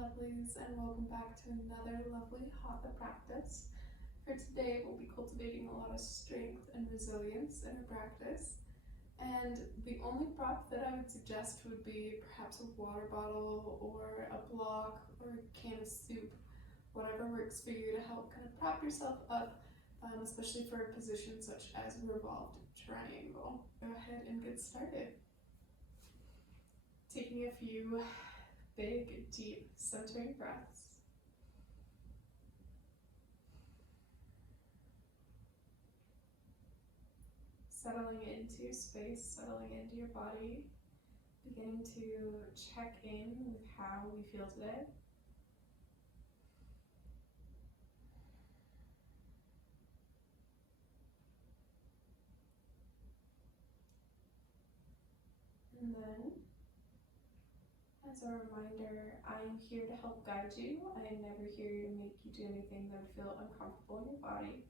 lovelies, and welcome back to another lovely hatha practice. For today, we'll be cultivating a lot of strength and resilience in our practice. And the only prop that I would suggest would be perhaps a water bottle or a block or a can of soup, whatever works for you to help kind of prop yourself up, especially for a position such as a revolved triangle. Go ahead and get started. Taking a few big, deep, centering breaths. Settling into your space, settling into your body, beginning to check in with how we feel today. And then, as a reminder, I am here to help guide you. I am never here to make you do anything that would feel uncomfortable in your body.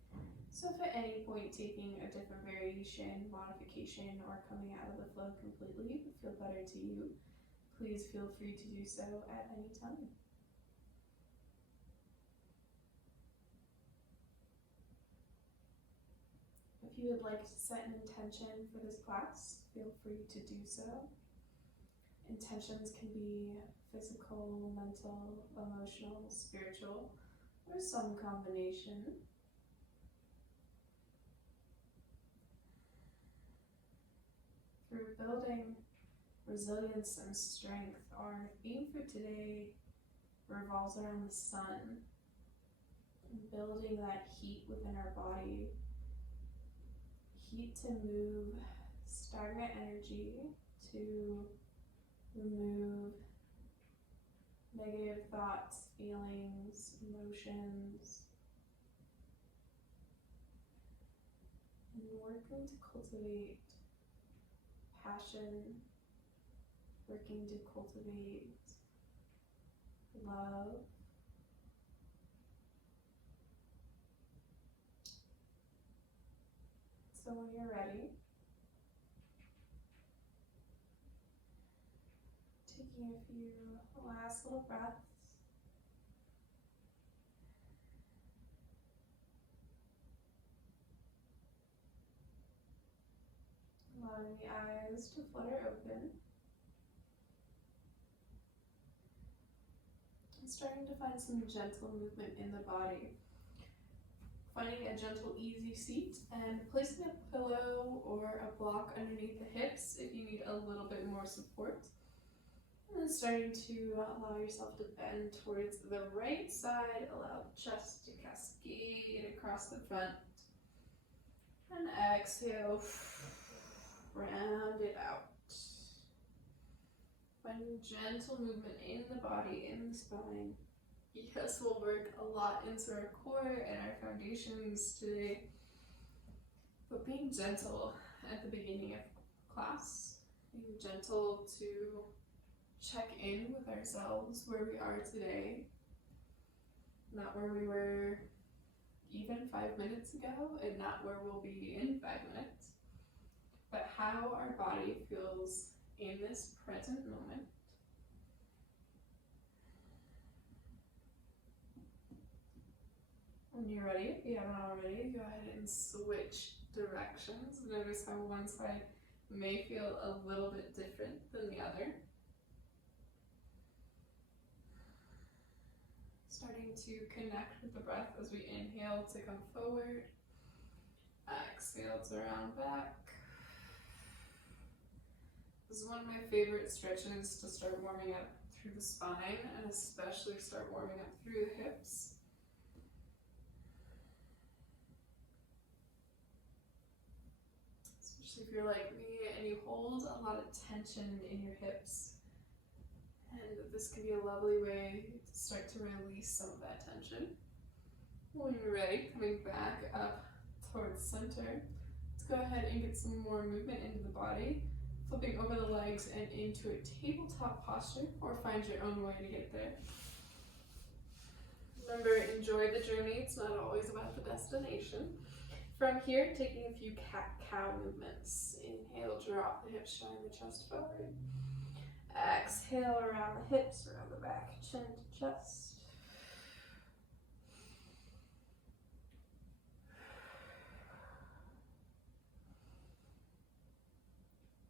So if at any point taking a different variation, modification, or coming out of the flow completely would feel better to you, please feel free to do so at any time. If you would like to set an intention for this class, feel free to do so. Intentions can be physical, mental, emotional, spiritual, or some combination. Through building resilience and strength, our theme for today revolves around the sun, and building that heat within our body, heat to move stagnant energy, to remove negative thoughts, feelings, emotions, and working to cultivate passion, working to cultivate love, so when you're ready, taking a few last little breaths. Allowing the eyes to flutter open. And starting to find some gentle movement in the body. Finding a gentle, easy seat and placing a pillow or a block underneath the hips if you need a little bit more support. And then starting to allow yourself to bend towards the right side. Allow the chest to cascade across the front. And exhale, round it out. Finding gentle movement in the body, in the spine. Yes, we'll work a lot into our core and our foundations today. But being gentle at the beginning of class, being gentle to check in with ourselves, where we are today, not where we were even 5 minutes ago, and not where we'll be in 5 minutes, but how our body feels in this present moment. When you're ready, if you haven't already, go ahead and switch directions. Notice how one side may feel a little bit different than the other. Starting to connect with the breath as we inhale to come forward. Exhale to round back. This is one of my favorite stretches to start warming up through the spine, and especially start warming up through the hips. Especially if you're like me and you hold a lot of tension in your hips. And this can be a lovely way to start to release some of that tension. When you're ready, coming back up towards center, let's go ahead and get some more movement into the body. Flipping over the legs and into a tabletop posture, or find your own way to get there. Remember, enjoy the journey. It's not always about the destination. From here, taking a few cat-cow movements. Inhale, drop the hips, shine the chest forward. Exhale, around the hips, around the back, chin to chest.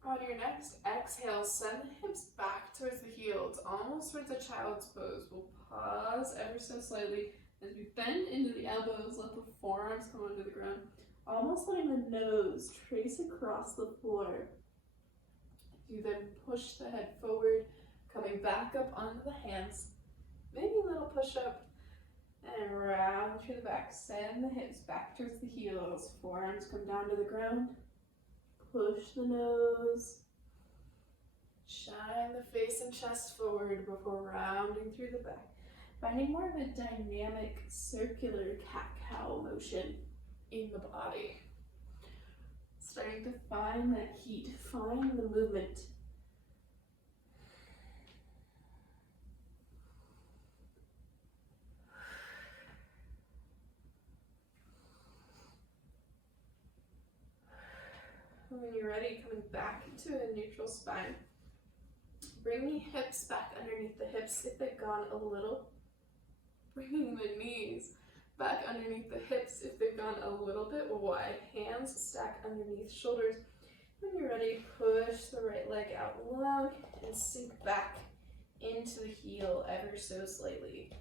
On your next exhale, send the hips back towards the heels, almost towards a child's pose. We'll pause ever so slightly as we bend into the elbows, let the forearms come onto the ground, almost letting the nose trace across the floor. You then push the head forward, coming back up onto the hands, maybe a little push up, and round through the back. Send the hips back towards the heels, forearms come down to the ground. Push the nose, shine the face and chest forward before rounding through the back. Finding more of a dynamic circular cat-cow motion in the body. Starting to find that heat, find the movement. When you're ready, coming back into a neutral spine. Bring the hips back underneath the hips if they've gone a little. Bringing the knees back underneath the hips if they've gone a little bit wide. Hands stack underneath shoulders. When you're ready, push the right leg out long and sink back into the heel ever so slightly.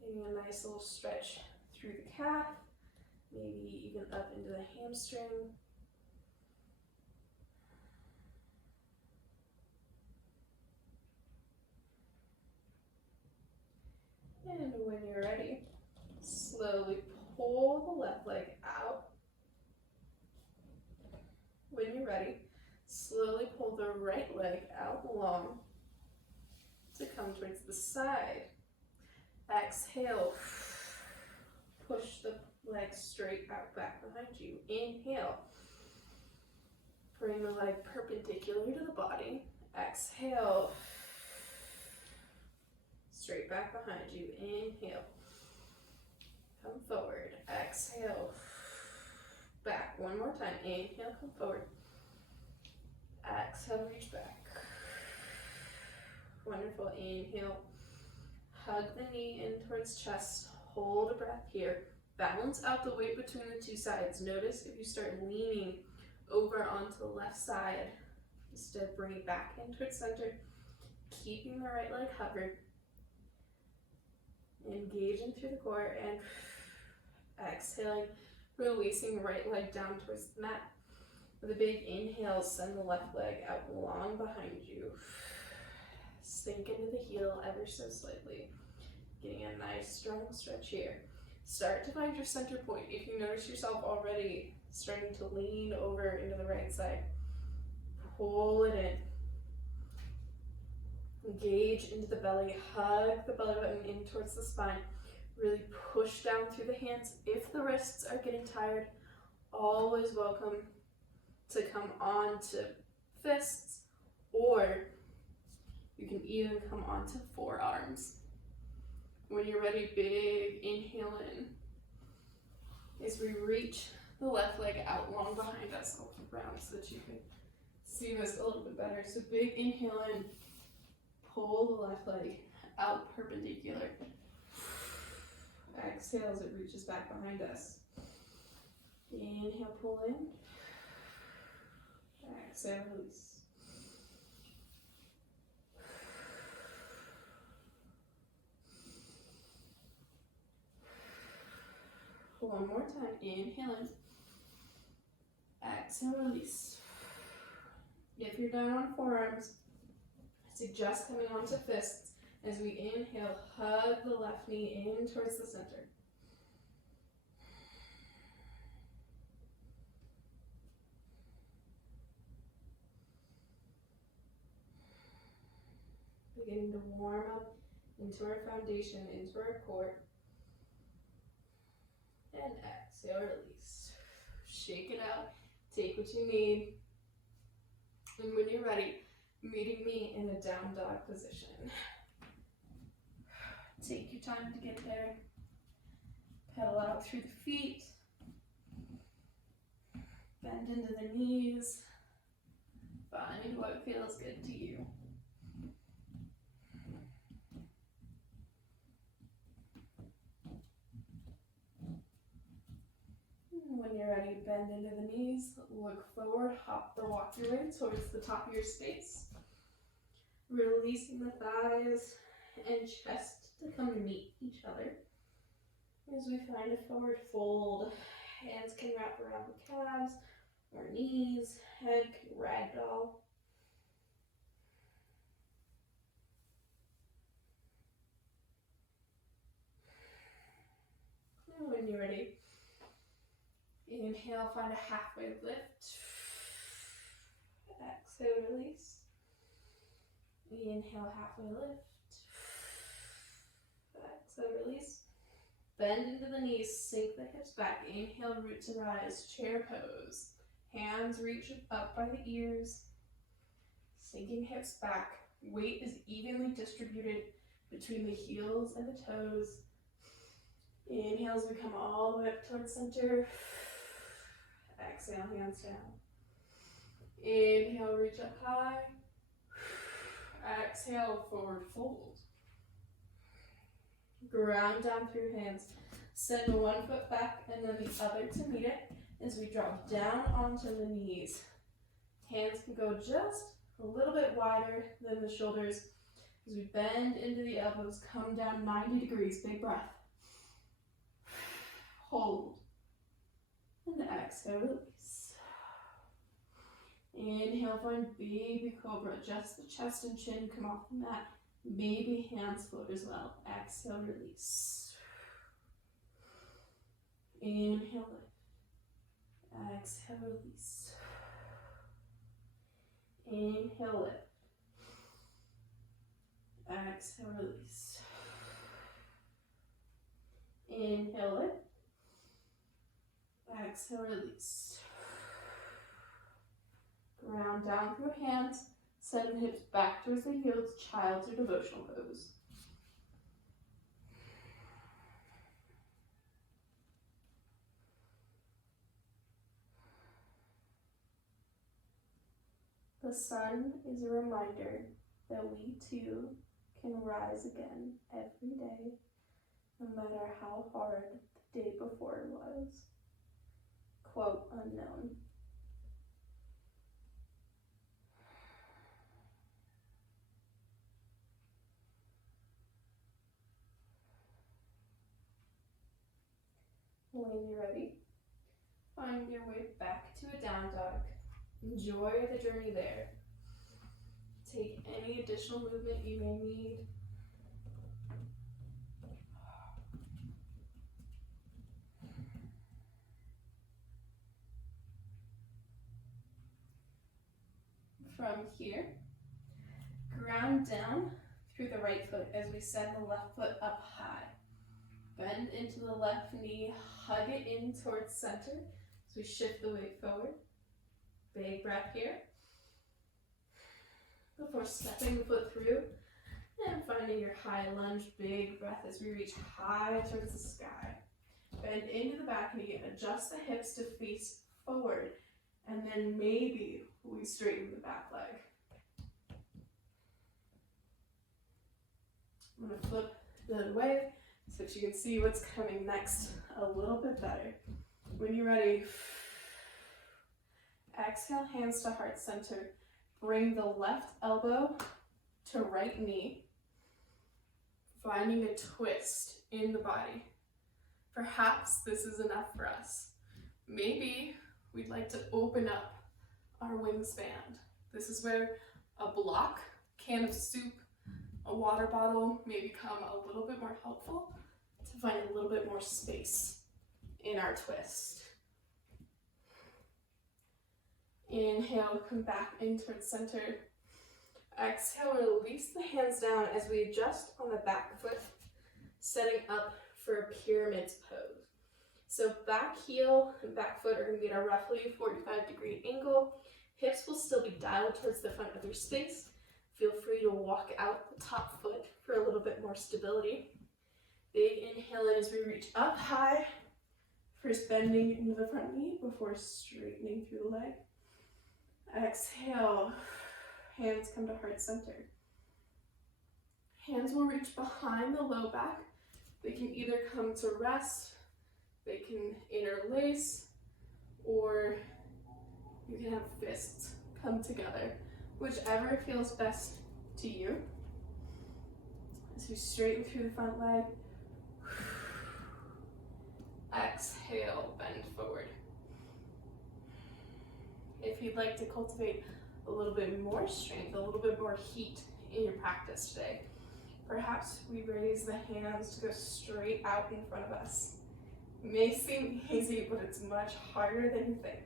Getting a nice little stretch through the calf. Maybe even up into the hamstring. And when you're ready, slowly pull the left leg out. When you're ready, slowly pull the right leg out long to come towards the side. Exhale, push the leg straight out back behind you. Inhale, bring the leg perpendicular to the body. Exhale, straight back behind you. Inhale, come forward. Exhale, back. One more time. Inhale, come forward. Exhale, reach back. Wonderful. Inhale, hug the knee in towards chest. Hold a breath here. Balance out the weight between the two sides. Notice if you start leaning over onto the left side, instead bring it back in towards center, keeping the right leg covered. Engaging through the core and exhaling, releasing right leg down towards the mat. With a big inhale, send the left leg out long behind you. Sink into the heel ever so slightly. Getting a nice strong stretch here. Start to find your center point. If you notice yourself already starting to lean over into the right side, pull it in. Engage into the belly, hug the belly button in towards the spine. Really push down through the hands. If the wrists are getting tired, always welcome to come on to fists, or you can even come on to forearms. When you're ready, big inhale in. As we reach the left leg out long behind us, I'll flip around so that you can see this a little bit better. So big inhale in. Pull the left leg out perpendicular. Exhale as it reaches back behind us. Inhale, pull in. Exhale, release. One more time. Inhale in. Exhale, release. If you're down on forearms, suggest coming onto fists. As we inhale, hug the left knee in towards the center. Beginning to warm up into our foundation, into our core. And exhale, release. Shake it out. Take what you need. And when you're ready, meeting me in a down dog position. Take your time to get there. Pedal out through the feet. Bend into the knees. Find what feels good to you. bend into the knees, look forward, hop or walk your way towards the top of your space. Releasing the thighs and chest to come to meet each other. As we find a forward fold, hands can wrap around the calves or knees, head can ragdoll. And when you're ready, inhale, find a halfway lift. Exhale, release. Inhale, halfway lift. Exhale, release. Bend into the knees, sink the hips back. Inhale, root to rise, chair pose. Hands reach up by the ears. Sinking hips back. Weight is evenly distributed between the heels and the toes. Inhale as we come all the way up towards center. Exhale, hands down. Inhale, reach up high. Exhale, forward fold. Ground down through your hands. Send one foot back and then the other to meet it as we drop down onto the knees. Hands can go just a little bit wider than the shoulders as we bend into the elbows, come down 90 degrees, big breath. Hold. And exhale, release. Inhale, find baby cobra. Just the chest and chin come off the mat. Maybe hands float as well. Exhale, release. Inhale, lift. Exhale, release. Inhale, lift. Exhale, release. Inhale, lift. Exhale, release. Ground down through hands. Send the hips back towards the heels, child's or devotional pose. The sun is a reminder that we too can rise again every day, no matter how hard the day before was. Quote unknown. When you're ready, find your way back to a down dog. Enjoy the journey there. Take any additional movement you may need. From here, ground down through the right foot as we send the left foot up high. Bend into the left knee, hug it in towards center as we shift the weight forward. Big breath here. Before stepping the foot through and finding your high lunge, big breath as we reach high towards the sky. Bend into the back knee, adjust the hips to face forward, and then maybe we straighten the back leg. I'm going to flip the other way so that you can see what's coming next a little bit better. When you're ready, exhale, hands to heart center. Bring the left elbow to right knee, finding a twist in the body. Perhaps this is enough for us. Maybe we'd like to open up our wingspan. This is where a block, can of soup, a water bottle may become a little bit more helpful to find a little bit more space in our twist. Inhale, come back in towards center. Exhale, release the hands down as we adjust on the back foot, setting up for a pyramid pose. So back heel and back foot are going to be at a roughly 45-degree angle. Hips will still be dialed towards the front of your space. Feel free to walk out the top foot for a little bit more stability. Big inhale in as we reach up high. First bending into the front knee before straightening through the leg. Exhale, hands come to heart center. Hands will reach behind the low back. They can either come to rest, they can interlace, or you can have fists come together, whichever feels best to you. As you straighten through the front leg, exhale, bend forward. If you'd like to cultivate a little bit more strength, a little bit more heat in your practice today, perhaps we raise the hands to go straight out in front of us. It may seem easy, but it's much harder than you think.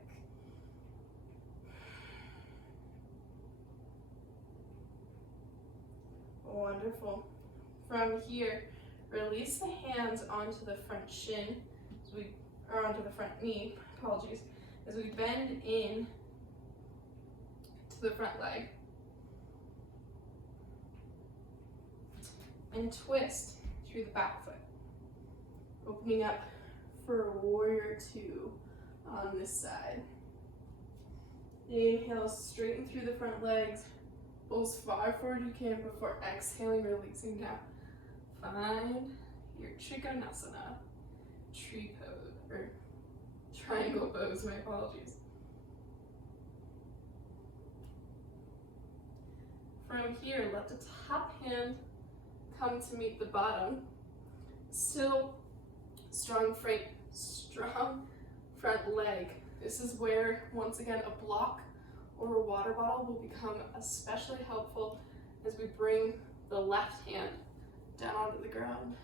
Wonderful. From here, release the hands onto the front shin, or onto the front knee, apologies, as we bend in to the front leg. And twist through the back foot. Opening up for warrior two on this side. Inhale, straighten through the front legs. Pull as far forward you can before exhaling, releasing down. Find your Trikonasana, tree pose, or triangle pose, my apologies. From here, let the top hand come to meet the bottom. Still strong front leg. This is where, once again, a block or a water bottle will become especially helpful as we bring the left hand down onto the ground.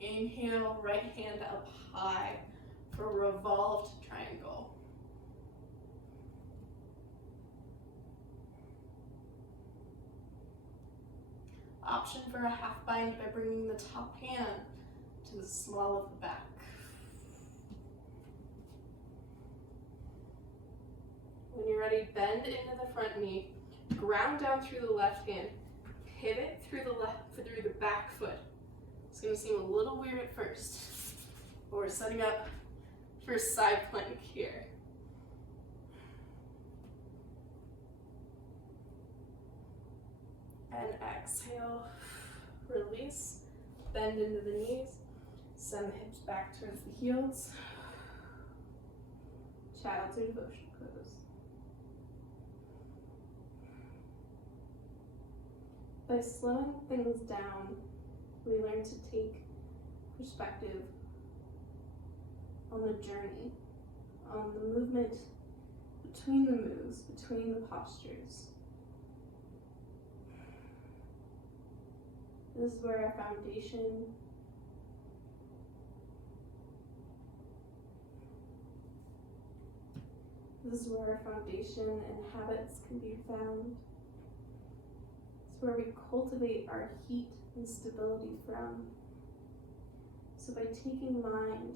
Inhale, right hand up high for a revolved triangle. Option for a half bind by bringing the top hand to the small of the back. When you're ready, bend into the front knee, ground down through the left hand, pivot through the back foot. It's going to seem a little weird at first, but we're setting up for side plank here. And exhale, release, bend into the knees, send the hips back towards the heels. Child's or devotion pose. By slowing things down, we learn to take perspective on the journey, on the movement between the moves, between the postures. This is where our foundation and habits can be found. It's where we cultivate our heat and stability from. So by taking mind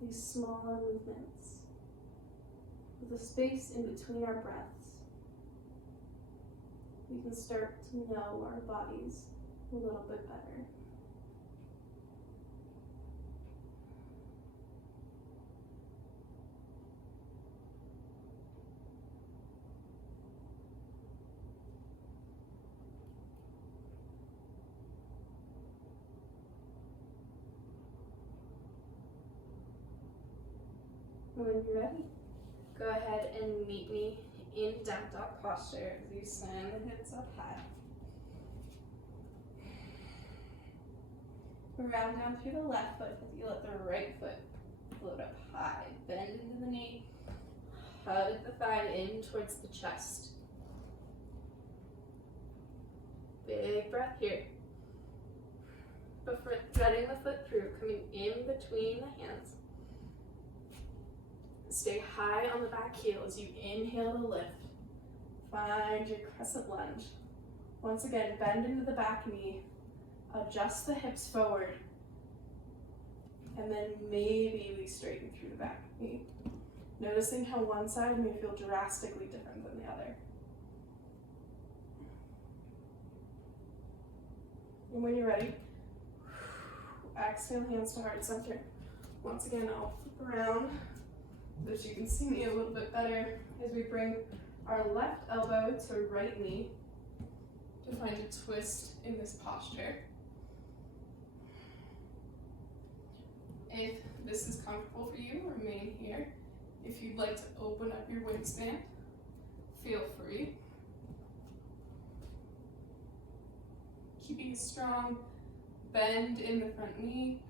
these smaller movements, with the space in between our breaths, we can start to know our bodies a little bit better. When you're ready, go ahead and meet me in down dog posture as you send the hips up high. Round down through the left foot as you let the right foot float up high. Bend into the knee, hug the thigh in towards the chest. Big breath here. Before threading the foot through, coming in between the hands. Stay high on the back heel as you inhale to lift. Find your crescent lunge. Once again, bend into the back knee. Adjust the hips forward. And then maybe we straighten through the back knee. Noticing how one side may feel drastically different than the other. And when you're ready, exhale, hands to heart center. Once again, I'll flip around so that you can see me a little bit better as we bring our left elbow to right knee to find a twist in this posture. If this is comfortable for you, remain here. If you'd like to open up your wingspan, feel free. Keeping a strong bend in the front knee.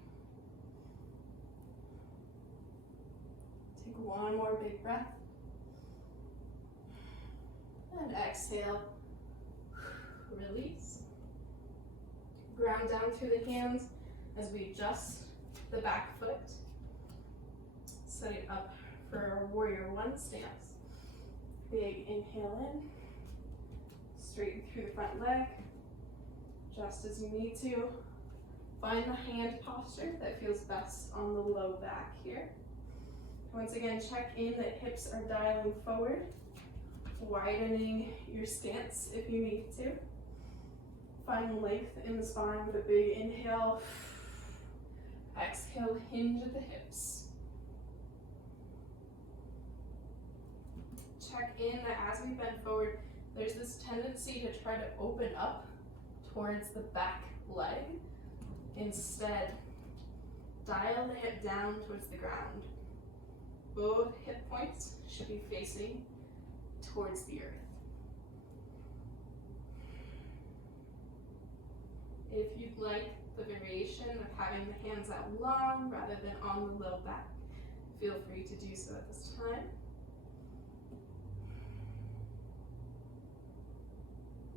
Take one more big breath. And exhale. Release. Ground down through the hands as we adjust the back foot. Set it up for our warrior one stance. Big inhale in. Straighten through the front leg. Just as you need to. Find the hand posture that feels best on the low back here. Once again, check in that hips are dialing forward. Widening your stance if you need to. Find length in the spine with a big inhale. Exhale, hinge at the hips. Check in that as we bend forward, there's this tendency to try to open up towards the back leg. Instead, dial the hip down towards the ground. Both hip points should be facing towards the earth. If you'd like the variation of having the hands out long rather than on the low back, feel free to do so at this time.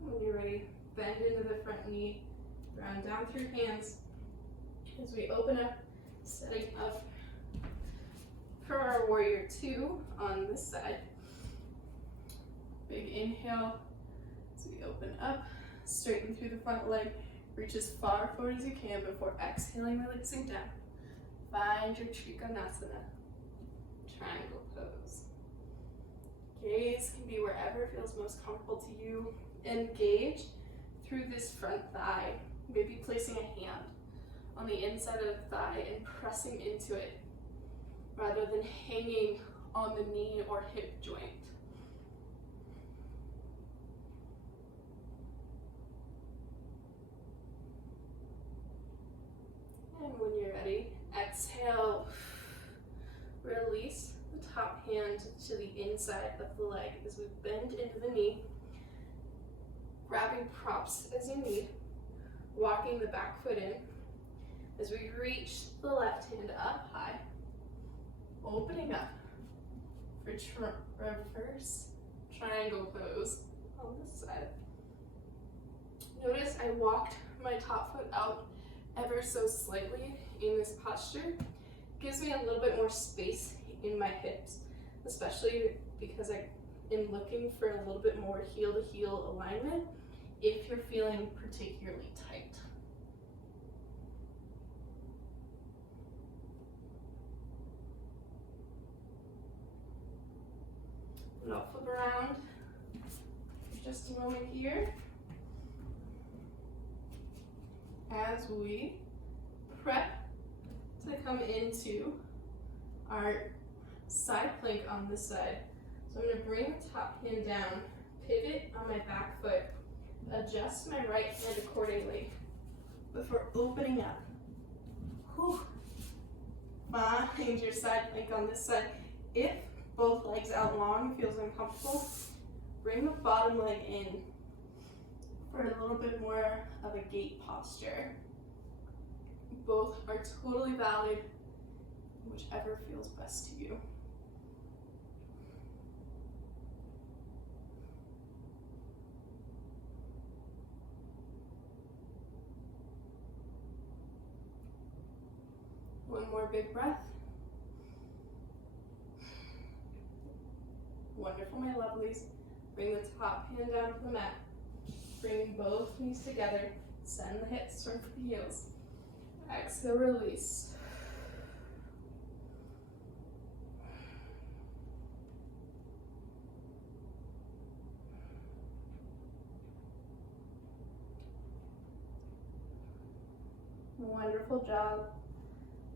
When you're ready, bend into the front knee, ground down through hands as we open up, setting up for our warrior two on this side. Big inhale as we open up, straighten through the front leg, reach as far forward as you can before exhaling, releasing down. Find your Trikonasana, triangle pose. Gaze can be wherever feels most comfortable to you. Engage through this front thigh, maybe placing a hand on the inside of the thigh and pressing into it, rather than hanging on the knee or hip joint. And when you're ready, exhale, release the top hand to the inside of the leg as we bend into the knee, grabbing props as you need, walking the back foot in as we reach the left hand up high, opening up for reverse triangle pose on this side. Notice I walked my top foot out ever so slightly in this posture. Gives me a little bit more space in my hips, especially because I am looking for a little bit more heel to heel alignment if you're feeling particularly tight. And I'll flip around for just a moment here as we prep to come into our side plank on this side. So I'm going to bring the top hand down, pivot on my back foot, adjust my right hand accordingly before opening up. Whew. Find your side plank on this side. If both legs out long feels uncomfortable, bring the bottom leg in for a little bit more of a gate posture. Both are totally valid, whichever feels best to you. One more big breath. Wonderful, my lovelies. Bring the top hand down to the mat. Bring both knees together. Send the hips towards the heels. Exhale, release. Wonderful job.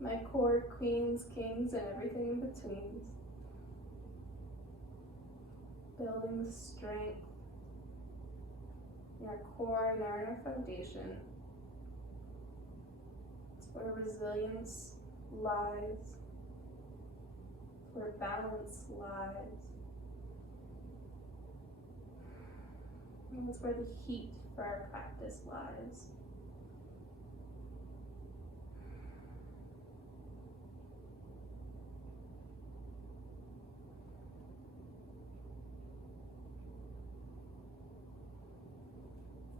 My core queens, kings, and everything in between. Building strength in our core and our inner foundation. It's where resilience lies, where balance lies. And that's where the heat for our practice lies.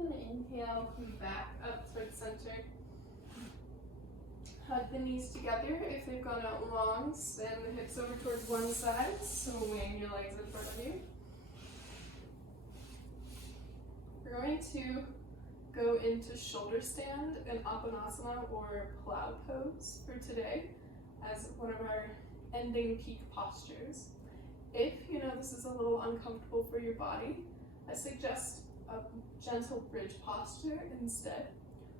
And inhale, come back up towards center. Hug the knees together. If they've gone out long, send the hips over towards one side, swing your legs in front of you. We're going to go into shoulder stand and Apanasana or Plow pose for today as one of our ending peak postures. If you know this is a little uncomfortable for your body, I suggest a gentle bridge posture instead.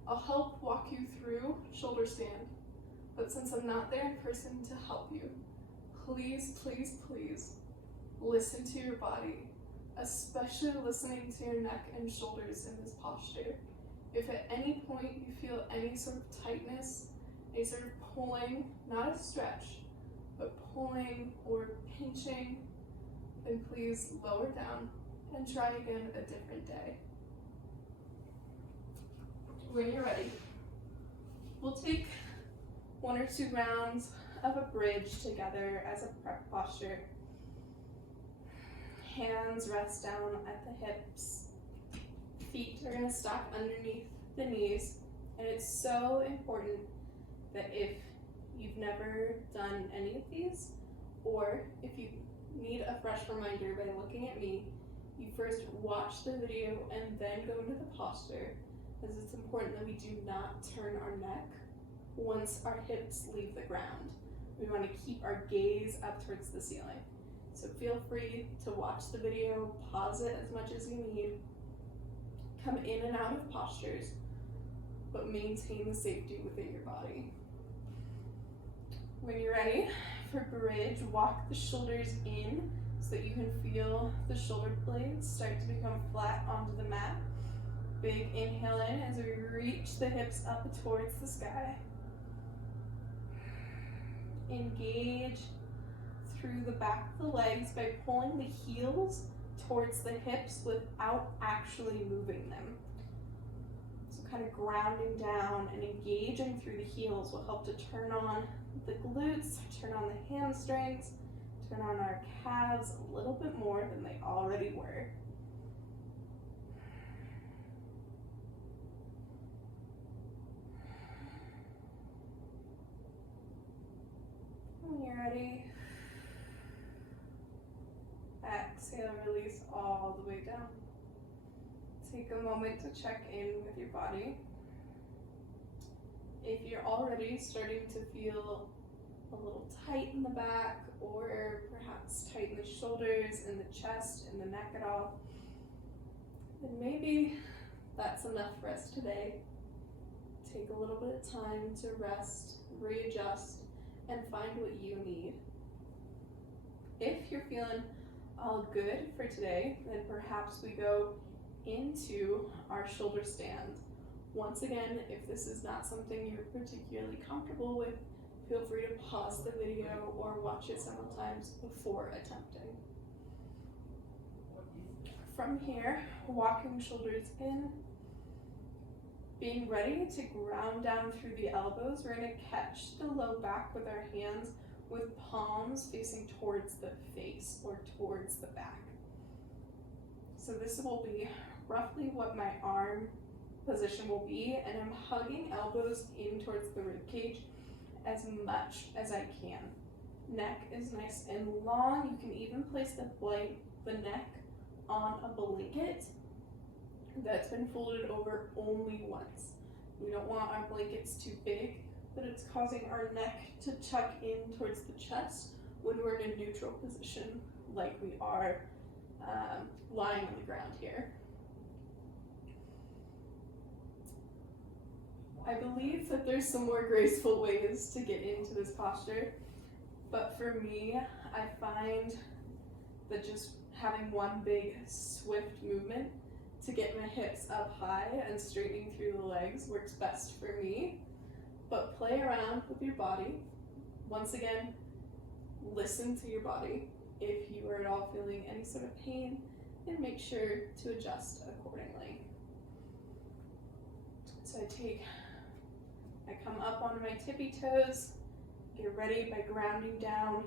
I'll help walk you through shoulder stand, but since I'm not there in person to help you, please, please, please listen to your body, especially listening to your neck and shoulders in this posture. If at any point you feel any sort of tightness, any sort of pulling, not a stretch, but pulling or pinching, then please lower down and try again a different day. When you're ready, we'll take 1 or 2 rounds of a bridge together as a prep posture. Hands rest down at the hips. Feet are going to stack underneath the knees. And it's so important that if you've never done any of these, or if you need a fresh reminder by looking at me, you first watch the video and then go into the posture, because it's important that we do not turn our neck once our hips leave the ground. We want to keep our gaze up towards the ceiling. So feel free to watch the video, pause it as much as you need, come in and out of postures, but maintain the safety within your body. When you're ready for bridge, walk the shoulders in so that you can feel the shoulder blades start to become flat onto the mat. Big inhale in as we reach the hips up towards the sky. Engage through the back of the legs by pulling the heels towards the hips without actually moving them. So kind of grounding down and engaging through the heels will help to turn on the glutes, turn on the hamstrings, turn on our calves a little bit more than they already were. When you're ready, exhale, release all the way down. Take a moment to check in with your body. If you're already starting to feel a little tight in the back, or perhaps tight in the shoulders and the chest and the neck at all, then maybe that's enough for us today. Take a little bit of time to rest, readjust, and find what you need. If you're feeling all good for today, then perhaps we go into our shoulder stand. Once again, if this is not something you're particularly comfortable with, feel free to pause the video or watch it several times before attempting. From here, walking shoulders in, being ready to ground down through the elbows, we're going to catch the low back with our hands with palms facing towards the face or towards the back. So this will be roughly what my arm position will be, and I'm hugging elbows in towards the rib cage as much as I can. Neck is nice and long. You can even place the neck on a blanket that's been folded over only once. We don't want our blankets too big, but it's causing our neck to tuck in towards the chest when we're in a neutral position like we are lying on the ground here. I believe that there's some more graceful ways to get into this posture, but for me, I find that just having one big swift movement to get my hips up high and straightening through the legs works best for me. But play around with your body. Once again, listen to your body. If you are at all feeling any sort of pain, then make sure to adjust accordingly. So I come up onto my tippy toes, get ready by grounding down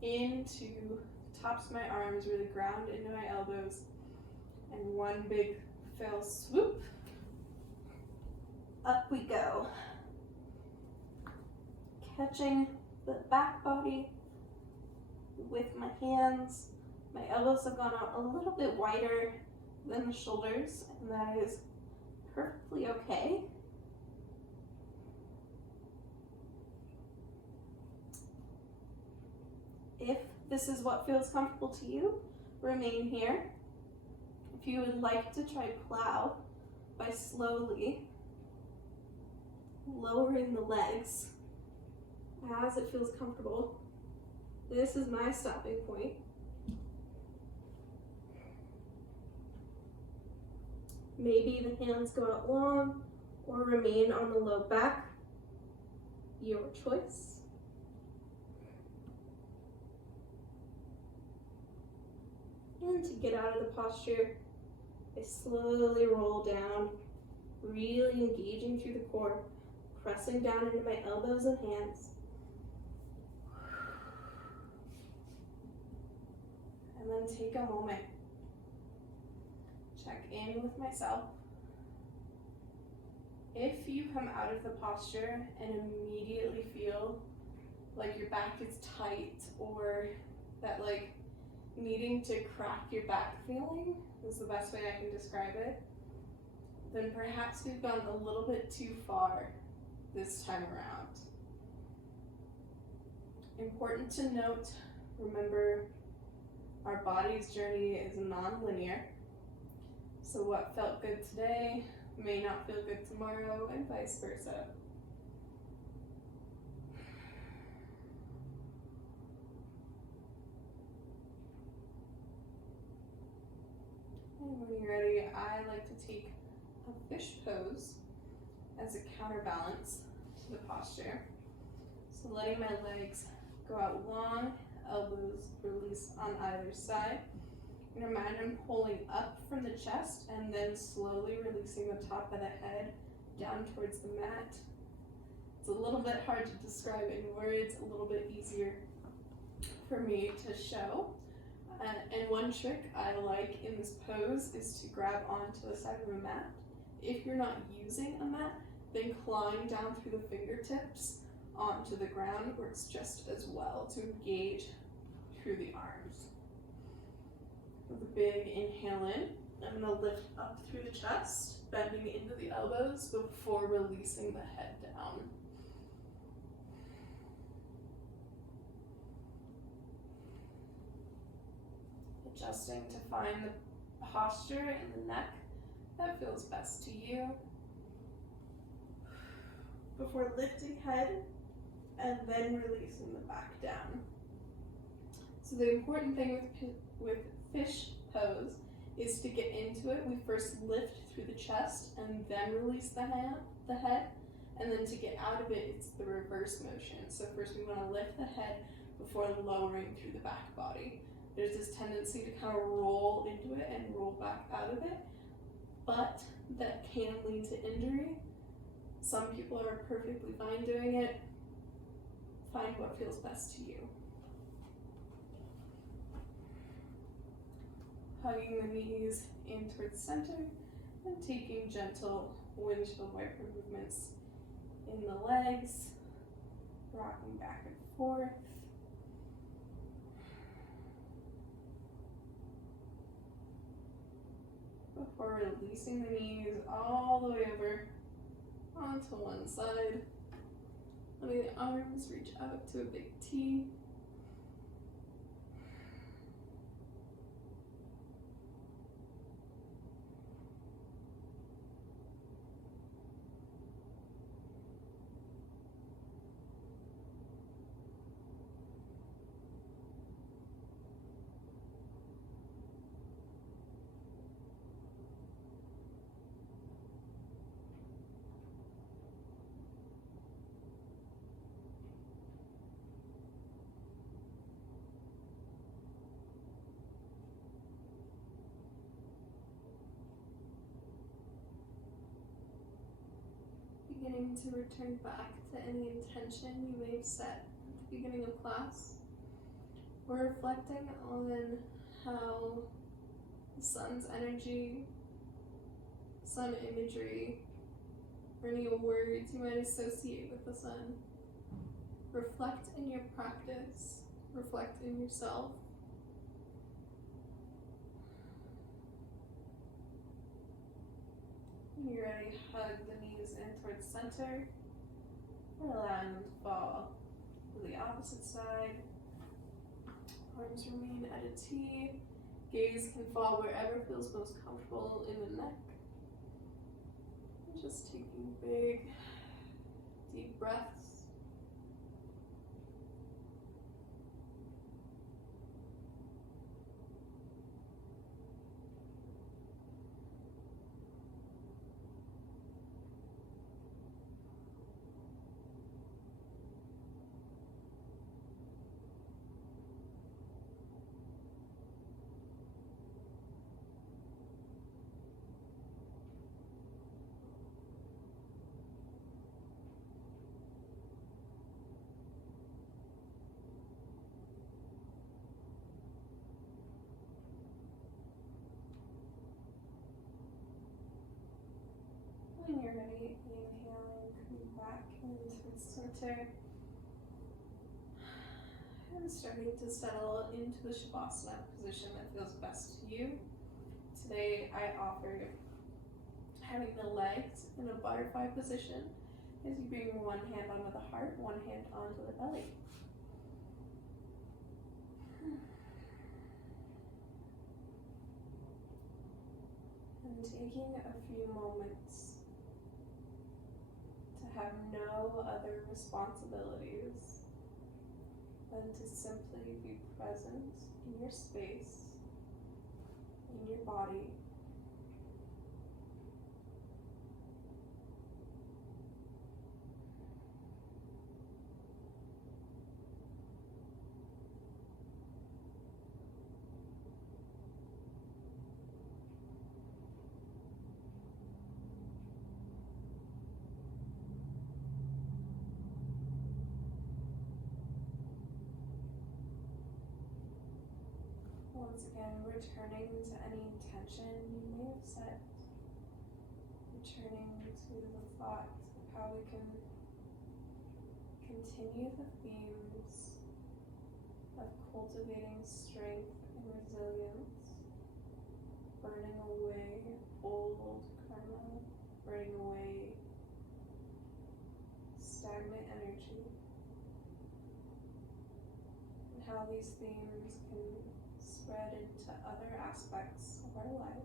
into the tops of my arms, really ground into my elbows, and one big fell swoop. Up we go. Catching the back body with my hands. My elbows have gone out a little bit wider than the shoulders, and that is perfectly okay. If this is what feels comfortable to you, remain here. If you would like to try plow by slowly lowering the legs as it feels comfortable, this is my stopping point. Maybe the hands go out long or remain on the low back, your choice. And to get out of the posture, I slowly roll down, really engaging through the core, pressing down into my elbows and hands. And then take a moment. Check in with myself. If you come out of the posture and immediately feel like your back is tight, or that like needing to crack your back feeling is the best way I can describe it, then perhaps we've gone a little bit too far this time around. Important to note, remember, our body's journey is non-linear. So what felt good today may not feel good tomorrow, and vice versa. And when you're ready, I like to take a fish pose as a counterbalance to the posture. So letting my legs go out long, elbows release on either side. And imagine pulling up from the chest and then slowly releasing the top of the head down towards the mat. It's a little bit hard to describe in words, a little bit easier for me to show. And one trick I like in this pose is to grab onto the side of a mat. If you're not using a mat, then clawing down through the fingertips onto the ground works just as well to engage through the arms. With a big inhale in, I'm going to lift up through the chest, bending into the elbows before releasing the head down. Adjusting to find the posture in the neck that feels best to you. Before lifting head and then releasing the back down. So the important thing with fish pose is to get into it. We first lift through the chest and then release the head, and then to get out of it, it's the reverse motion. So first we want to lift the head before lowering through the back body. There's this tendency to kind of roll into it and roll back out of it, but that can lead to injury. Some people are perfectly fine doing it. Find what feels best to you. Hugging the knees in towards center and taking gentle windshield wiper movements in the legs, rocking back and forth. Before releasing the knees all the way over onto one side. Letting the arms reach out to a big T. Beginning to return back to any intention you may have set at the beginning of class. We're reflecting on how the sun's energy, sun imagery, or any words you might associate with the sun. Reflect in your practice. Reflect in yourself. When you're ready, hug the knees in towards center. And allowing them to fall to the opposite side. Arms remain at a T. Gaze can fall wherever feels most comfortable in the neck. And just taking big, deep breaths. When you're ready, inhaling, come back into the center. And starting to settle into the Shavasana position that feels best to you. Today I offer having the legs in a butterfly position as you bring one hand onto the heart, one hand onto the belly. And taking a few moments to have no other responsibilities than to simply be present in your space, in your body. Once again, returning to any intention you may have set. Returning to the thought of how we can continue the themes of cultivating strength and resilience, burning away old karma, burning away stagnant energy, and how these themes can spread into other aspects of our life.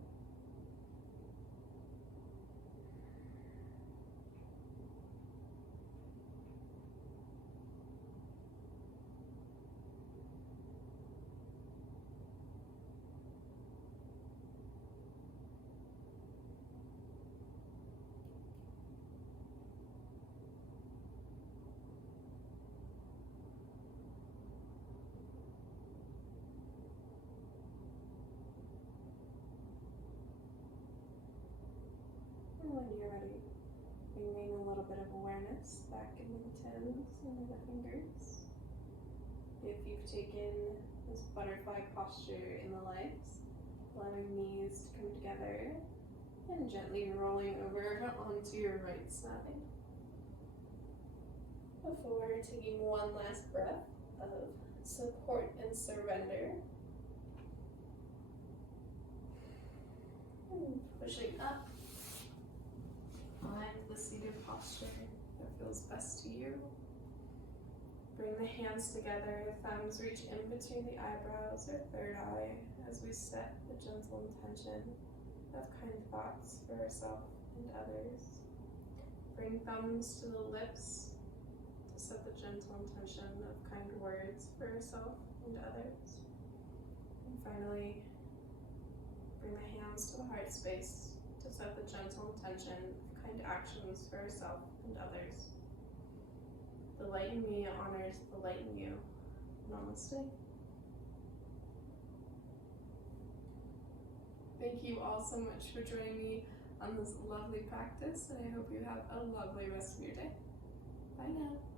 When you're ready, bringing a little bit of awareness back into the toes and the fingers. If you've taken this butterfly posture in the legs, allowing knees to come together and gently rolling over onto your right side. Before taking one last breath of support and surrender. And pushing up. Find the seated posture that feels best to you. Bring the hands together, thumbs reach in between the eyebrows or third eye as we set the gentle intention of kind thoughts for ourselves and others. Bring thumbs to the lips to set the gentle intention of kind words for ourselves and others. And finally, bring the hands to the heart space to set the gentle intention of kind actions for ourselves and others. The light in me honors the light in you. Namaste. Thank you all so much for joining me on this lovely practice, and I hope you have a lovely rest of your day. Bye now.